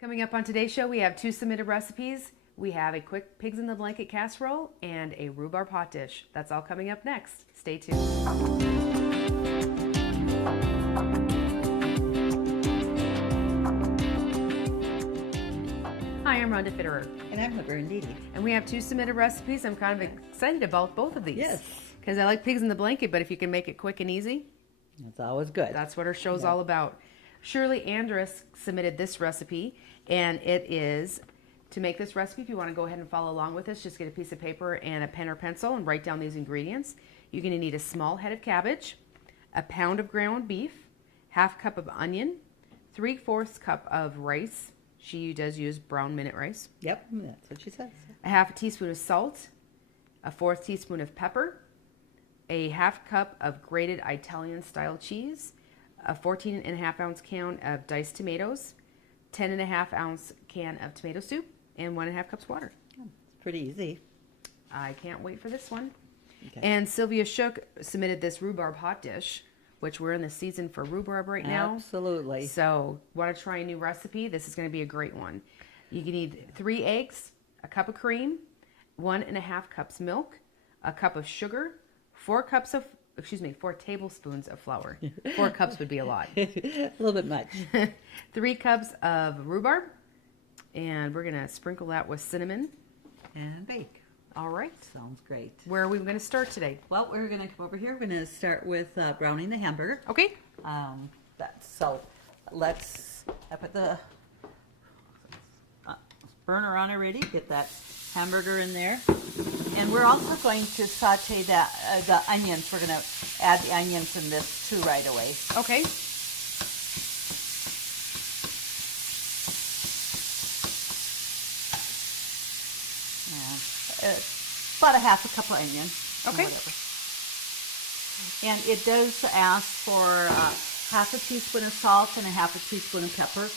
Coming up on today's show, we have 2 submitted recipes. We have a quick pigs in the blanket casserole and a rhubarb hot dish. That's all coming up next. Stay tuned. Hi, I'm Rhonda Fitterer. And I'm Laverne. And we have 2 submitted recipes. I'm kind of excited about both of these. Yes. Because I like pigs in the blanket, but if you can make it quick and easy, That's always good. that's what our show's all about. Shirley Andrus submitted this recipe, and it is, to make this recipe, if you want to go ahead and follow along with us, just get a piece of paper and a pen or pencil and write down these ingredients. You're going to need a small head of cabbage, a pound of ground beef, half cup of onion, 3/4 cup of rice. She does use brown minute rice. Yep, that's what she says. A half a teaspoon of salt, a 1/4 teaspoon of pepper, a half cup of grated Italian style cheese, a 14.5 ounce can of diced tomatoes, 10.5 ounce can of tomato soup, and 1.5 cups water. Oh, it's pretty easy. I can't wait for this one. Okay. And Sylvia Shook submitted this rhubarb hot dish, which we're in the season for rhubarb right now. Absolutely. So, want to try a new recipe? This is going to be a great one. You need 3 eggs, a cup of cream, 1.5 cups milk, a cup of sugar, 4 tablespoons of flour. 4 cups would be a lot. A little bit much. 3 cups of rhubarb, and we're going to sprinkle that with cinnamon. And bake. All right. Sounds great. Where are we going to start today? Well, we're going to come over here. We're going to start with browning the hamburger. Okay. So let's, I put the burner on already. Get that hamburger in there. And we're also going to saute the onions. We're going to add the onions in this too right away. Okay. About a half a cup of onion. Okay. Whatever. And it does ask for half a teaspoon of salt and a half a teaspoon of pepper.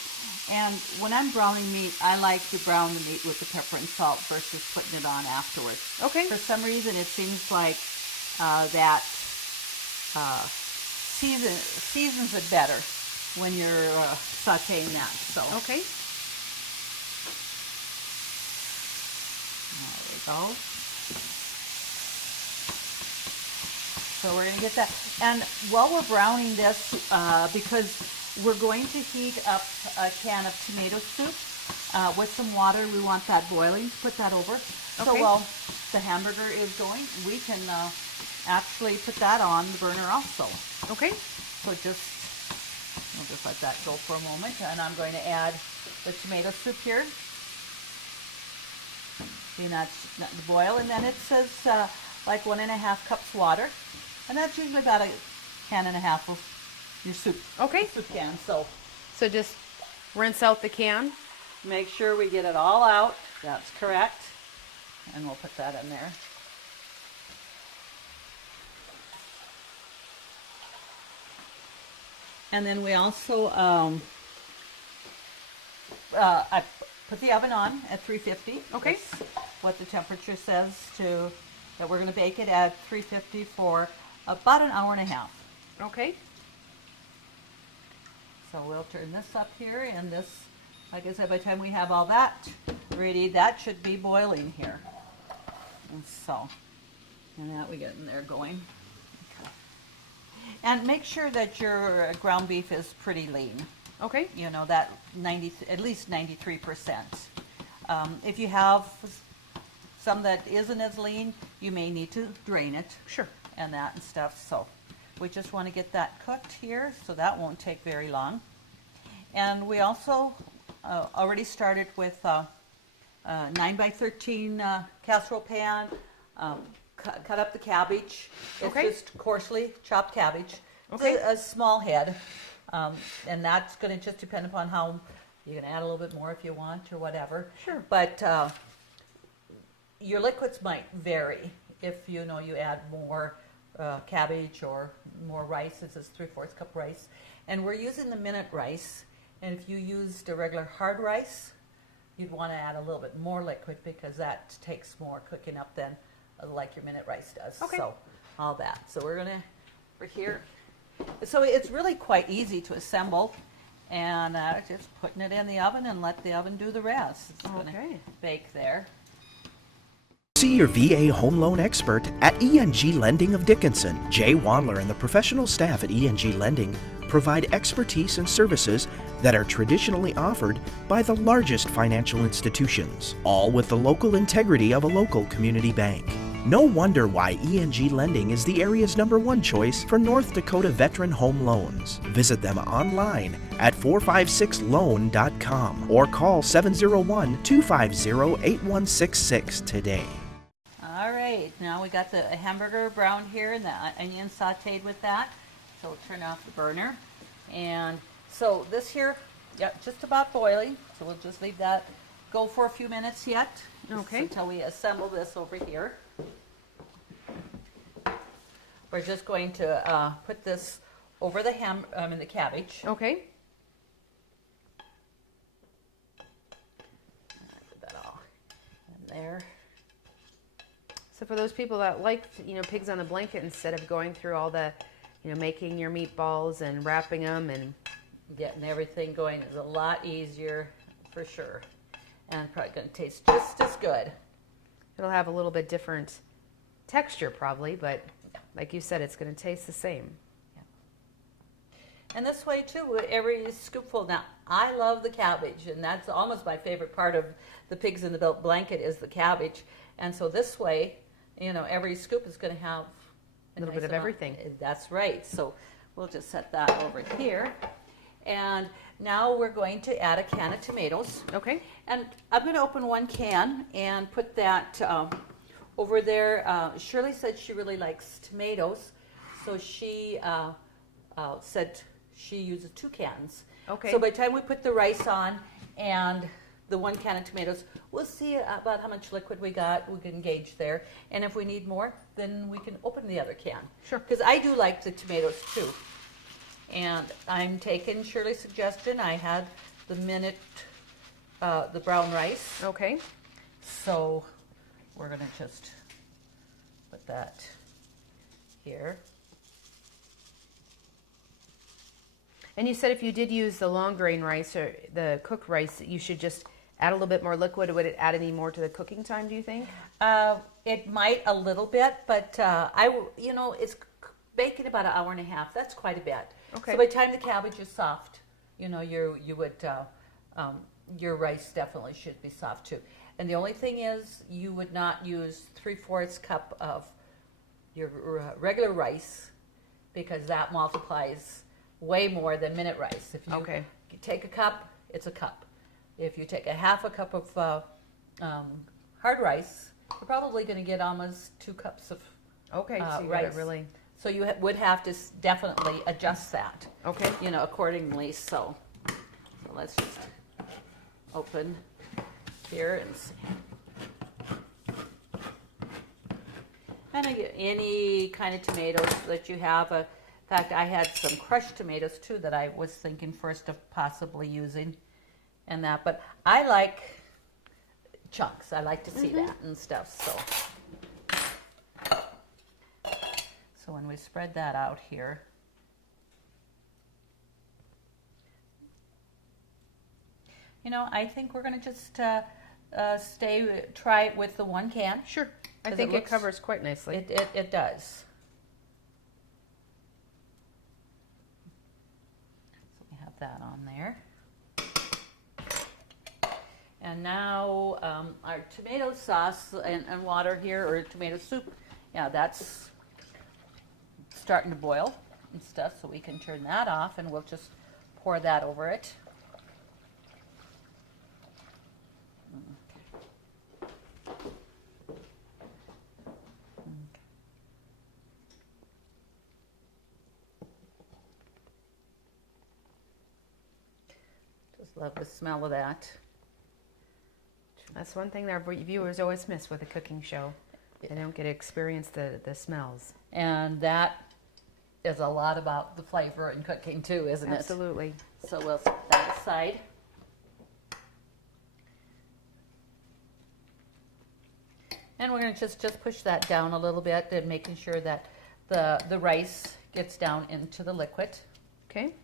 And when I'm browning meat, I like to brown the meat with the pepper and salt versus putting it on afterwards. Okay. For some reason, it seems like that seasons it better when you're sauteing that. So. Okay. There we go. So we're going to get that. And while we're browning this, because we're going to heat up a can of tomato soup with some water. We want that boiling to put that over. Okay. So while the hamburger is going, we can actually put that on the burner also. Okay. So we'll just let that go for a moment. And I'm going to add the tomato soup here. See, that's the boil. And then it says like 1.5 cups water. And that's usually about a can and a half of your soup. Okay. Soup can. So just rinse out the can. make sure we get it all out. That's correct. And we'll put that in there. And then we also, I put the oven on at 350. Okay. That's what the temperature says that we're going to bake it at 350 for about an hour and a half. Okay. So we'll turn this up here, and this, like I said, by the time we have all that ready, that should be boiling here. And so, and that we get in there going. Okay. And make sure that your ground beef is pretty lean. Okay. You know, that at least 93%. If you have some that isn't as lean, you may need to drain it. Sure. And that and stuff. So we just want to get that cooked here, so that won't take very long. And we also already started with 9x13 casserole pan. Cut up the cabbage. It's Okay. just coarsely chopped cabbage. Okay. It's a small head. And that's going to just depend upon how you can add a little bit more if you want or whatever. Sure. But your liquids might vary if you add more cabbage or more rice. This is 3/4 cup rice, and we're using the minute rice. And if you used a regular hard rice, you'd want to add a little bit more liquid because that takes more cooking up than like your minute rice does. Okay. So all that. So we're here. So it's really quite easy to assemble, And just putting it in the oven and let the oven do the rest. It's going to bake there. See your VA home loan expert at ENG Lending of Dickinson. Jay Wandler and the professional staff at ENG Lending provide expertise and services that are traditionally offered by the largest financial institutions, all with the local integrity of a local community bank. No wonder why ENG Lending is the area's #1 choice for North Dakota veteran home loans. Visit them online at 456loan.com or call 701-250-8166 today. All right, now we got the hamburger browned here and the onion sauteed with that. So we'll turn off the burner. And so this here, just about boiling. So we'll just leave that go for a few minutes yet. Okay. Until we assemble this over here. We're just going to put this over the the cabbage. Okay. Put that all in there. So for those people that like, pigs on a blanket, instead of going through all the, making your meatballs and wrapping them and getting everything going is a lot easier for sure. And probably going to taste just as good. it'll have a little bit different texture probably, but like you said, it's going to taste the same. And this way too, every scoopful. Now, I love the cabbage, and that's almost my favorite part of the pigs in the built blanket is the cabbage. And so this way, every scoop is going to have A little bit of everything. That's right. So we'll just set that over here. And now we're going to add a can of tomatoes. Okay. And I'm going to open one can and put that over there. Shirley said she really likes tomatoes, so she said she uses 2 cans. Okay. So by the time we put the rice on and the 1 can of tomatoes, we'll see about how much liquid we got. We can gauge there. And if we need more, then we can open the other can. Sure. Because I do like the tomatoes too. And I'm taking Shirley's suggestion. I had the the brown rice. Okay. So we're going to just put that here. And you said if you did use the long grain rice or the cooked rice, you should just add a little bit more liquid. Would it add any more to the cooking time, do you think? It might a little bit, but it's baking about 1.5 hours. That's quite a bit. Okay. So by the time the cabbage is soft, your rice definitely should be soft too. And the only thing is, you would not use 3/4 cup of your regular rice, because that multiplies way more than minute rice. If you take a cup, it's a cup. If you take a 1/2 cup of hard rice, you're probably going to get almost 2 cups of so you rice. gotta really. So you would have to definitely adjust that. Okay. Accordingly. So let's just open here and see. And any kind of tomatoes that you have. In fact, I had some crushed tomatoes too that I was thinking first of possibly using, and that. But I like chunks. I like to see that and stuff. So when we spread that out here, I think we're going to just try it with the 1 can. Sure. I think it covers quite nicely. It does. So we have that on there. And now our tomato sauce and water here, or tomato soup, that's starting to boil and stuff, so we can turn that off and we'll just pour that over it. Just love the smell of that. That's one thing that our viewers always miss with a cooking show. They don't get to experience the smells. And that is a lot about the flavor in cooking too, isn't it? Absolutely. So we'll set that aside. And we're going to just push that down a little bit, and making sure that the rice gets down into the liquid. Okay.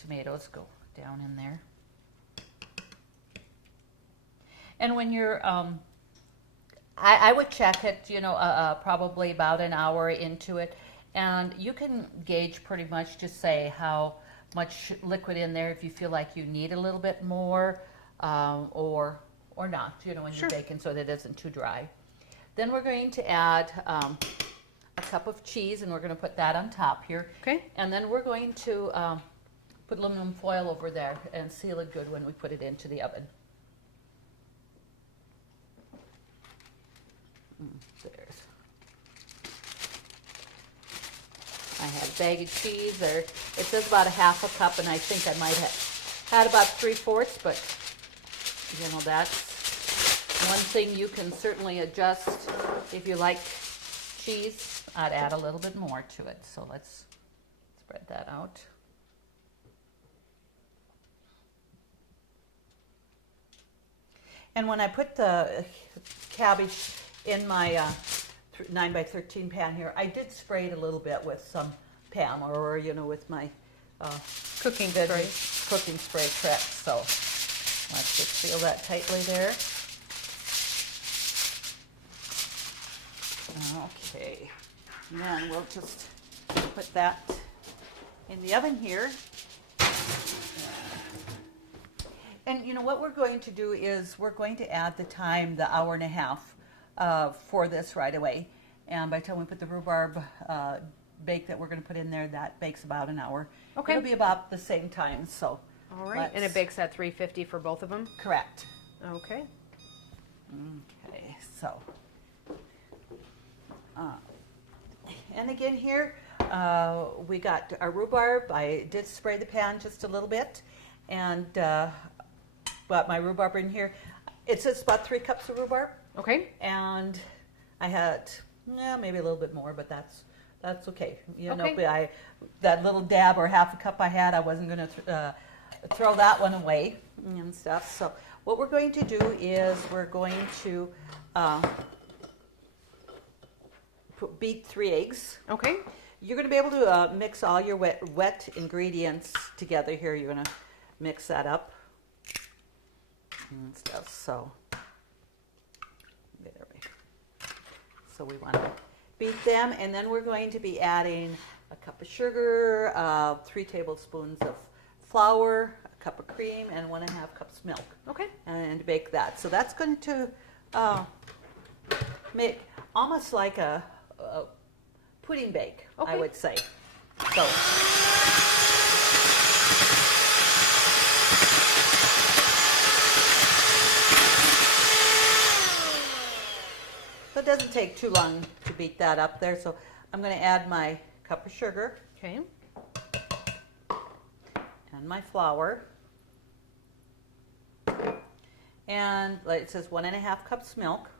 tomatoes go down in there. And when you're, I would check it, probably about an hour into it, and you can gauge pretty much, just say how much liquid in there if you feel like you need a little bit more, or not, when Sure. you're baking, so that it isn't too dry. Then we're going to add a cup of cheese, and we're going to put that on top here. Okay. And then we're going to put aluminum foil over there and seal it good when we put it into the oven. There's. I had a bag of cheese there. It says about a half a cup, and I think I might have had about 3/4, but that's one thing you can certainly adjust. If you like cheese, I'd add a little bit more to it. So let's spread that out. And when I put the cabbage in my 9x13 pan here, I did spray it a little bit with some Pam, or with my Cooking veggie spray. cooking spray Trex. So let's just seal that tightly there. Okay, and then we'll just put that in the oven here. And what we're going to do is we're going to add the time, the hour and a half for this right away. And by the time we put the rhubarb bake that we're going to put in there, that bakes about an hour. Okay. It'll be about the same time, so. All right. And it bakes at 350 for both of them? Correct. Okay. Okay, so. And again here, we got our rhubarb. I did spray the pan just a little bit, and got my rhubarb in here. It says about 3 cups of rhubarb, Okay. and I had maybe a little bit more, but that's okay. Okay. But that little dab or half a cup I had, I wasn't going to throw that one away and stuff. So what we're going to do is we're going to beat 3 eggs. Okay. You're going to be able to mix all your wet ingredients together here. You're going to mix that up and stuff. So there we go. So we want to beat them, and then we're going to be adding a cup of sugar, 3 tablespoons of flour, a cup of cream, and 1.5 cups milk. Okay. And bake that. So that's going to make almost like a pudding bake, I Okay. would say. So. So it doesn't take too long to beat that up there. So I'm going to add my cup of sugar Okay. and my flour. And like it says 1.5 cups milk.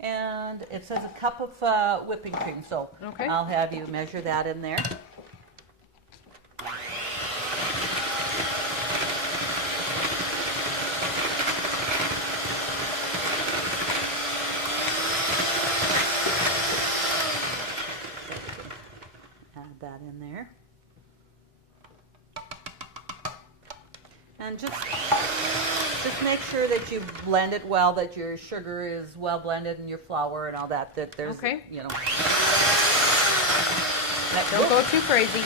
And it says a cup of whipping cream, so Okay. I'll have you measure that in there. Add that in there. And just make sure that you blend it well, that your sugar is well blended and your flour and all that, that there's, Okay. Don't Don't go too crazy.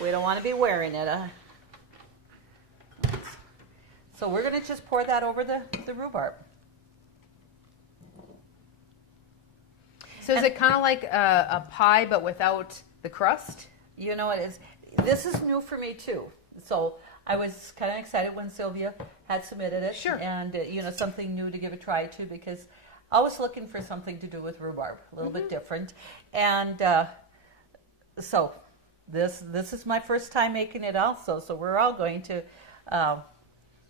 We don't want to be wearing it. So we're going to just pour that over the rhubarb. So is it kind of like a pie but without the crust? You know, this is new for me too. So I was kind of excited when Sylvia had submitted it. Sure. And, something new to give a try to, because I was looking for something to do with rhubarb, a little bit different. And so this is my first time making it also. So we're all going to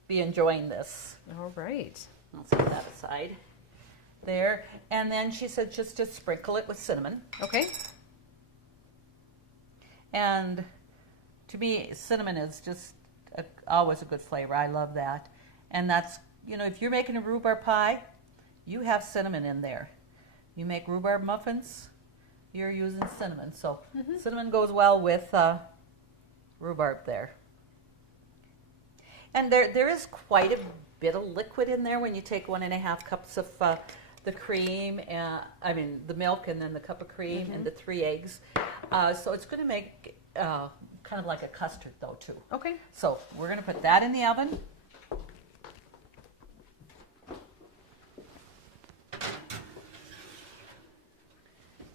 be enjoying this. All right. I'll set that aside there. And then she said just to sprinkle it with cinnamon. Okay. And to me, cinnamon is just always a good flavor. I love that. And that's, if you're making a rhubarb pie, you have cinnamon in there. You make rhubarb muffins, you're using cinnamon. So cinnamon goes well with rhubarb there. And there is quite a bit of liquid in there when you take 1.5 cups of the cream, the milk, and then the cup of cream and the 3 eggs. So it's going to make kind of like a custard though too. Okay. So we're going to put that in the oven.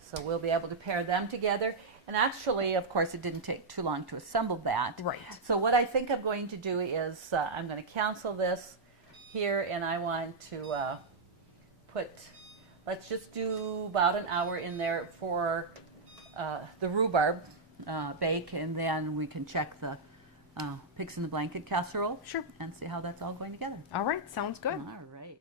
So we'll be able to pair them together. And actually, of course, it didn't take too long to assemble that. Right. So what I think I'm going to do is I'm going to cancel this here, and I want to let's just do about an hour in there for the rhubarb bake, and then we can check the pigs in the blanket casserole. Sure. And see how that's all going together. All right, sounds good. All right.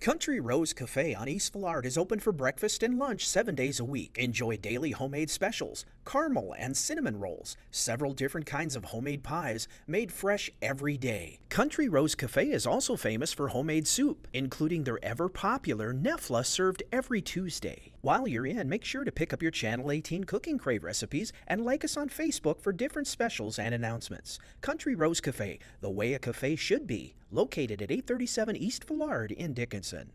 Country Rose Cafe on East Villard is open for breakfast and lunch 7 days a week. Enjoy daily homemade specials, caramel and cinnamon rolls, several different kinds of homemade pies made fresh every day. Country Rose Cafe is also famous for homemade soup, including their ever-popular Nefla served every Tuesday. While you're in, make sure to pick up your Channel 18 Cooking Crave recipes and like us on Facebook for different specials and announcements. Country Rose Cafe, the way a cafe should be, located at 837 East Villard in Dickinson.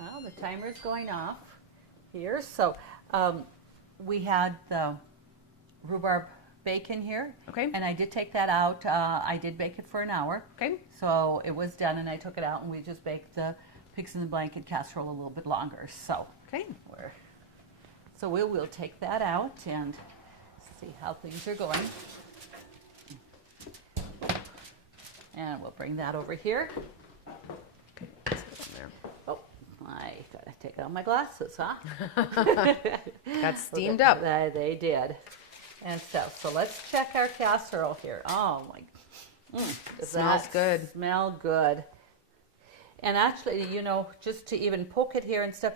Well, the timer's going off here. So we had the rhubarb bacon here. Okay. And I did take that out. I did bake it for an hour. Okay. So it was done, and I took it out, and we just baked the pigs in the blanket casserole a little bit longer. So Okay. so we'll take that out and see how things are going. And we'll bring that over here. Okay. Let's put them Oh, I gotta take out my glasses, huh? there. Got steamed up. They did. And stuff. So let's check our casserole here. Oh my, does Smells that good. Smell good. And actually, you know, just to even poke it here and stuff,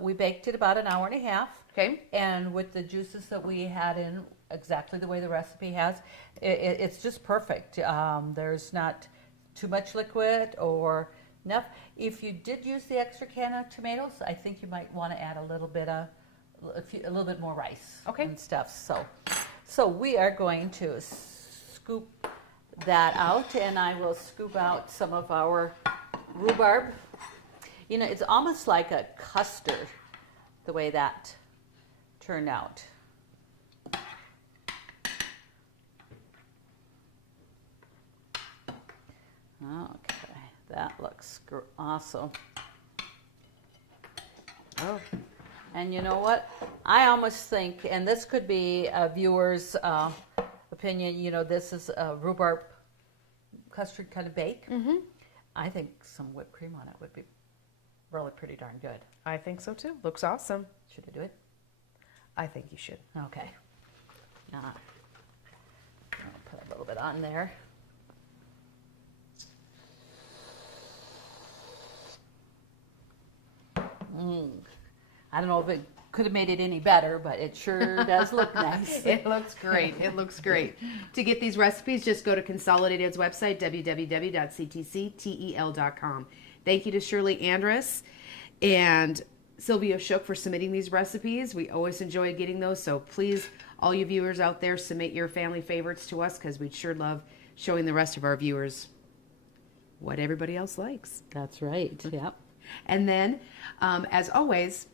we baked it about an hour and a half. Okay. And with the juices that we had in exactly the way the recipe has, it's just perfect. There's not too much liquid or enough. If you did use the extra can of tomatoes, I think you might want to add a little bit more rice. Okay. And stuff. So we are going to scoop that out, and I will scoop out some of our rhubarb. You know, it's almost like a custard, the way that turned out. Okay, that looks awesome. Oh. And you know what? I almost think, and this could be a viewer's opinion, you know, this is a rhubarb custard kind of bake. Mm-hmm. I think some whipped cream on it would be really pretty darn good. I think so too. Looks awesome. Should I do it? I think you should. Okay. Now, I'll put a little bit on there. I don't know if it could have made it any better, but it sure does look nice. It looks great. It looks great. To get these recipes, just go to Consolidated's website, www.ctctel.com. Thank you to Shirley Andrus and Sylvia Shook for submitting these recipes. We always enjoy getting those, so please, all you viewers out there, submit your family favorites to us because we'd sure love showing the rest of our viewers what everybody else likes. That's right. Yep. And then, as always,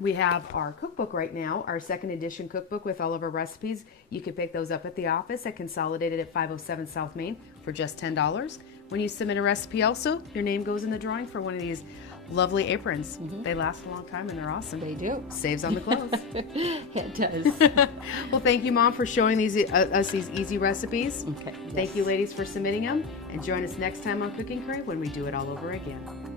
we have our cookbook right now, our second edition cookbook with all of our recipes. You can pick those up at the office at Consolidated at 507 South Main for just $10. When you submit a recipe also, your name goes in the drawing for one of these lovely aprons. Mm-hmm. They last a long time and they're awesome. They do. Saves on the clothes. It does. Well, thank you, Mom, for showing us these easy recipes. Okay. Thank you, ladies, for submitting them. And join us next time on Cooking Crave when we do it all over again.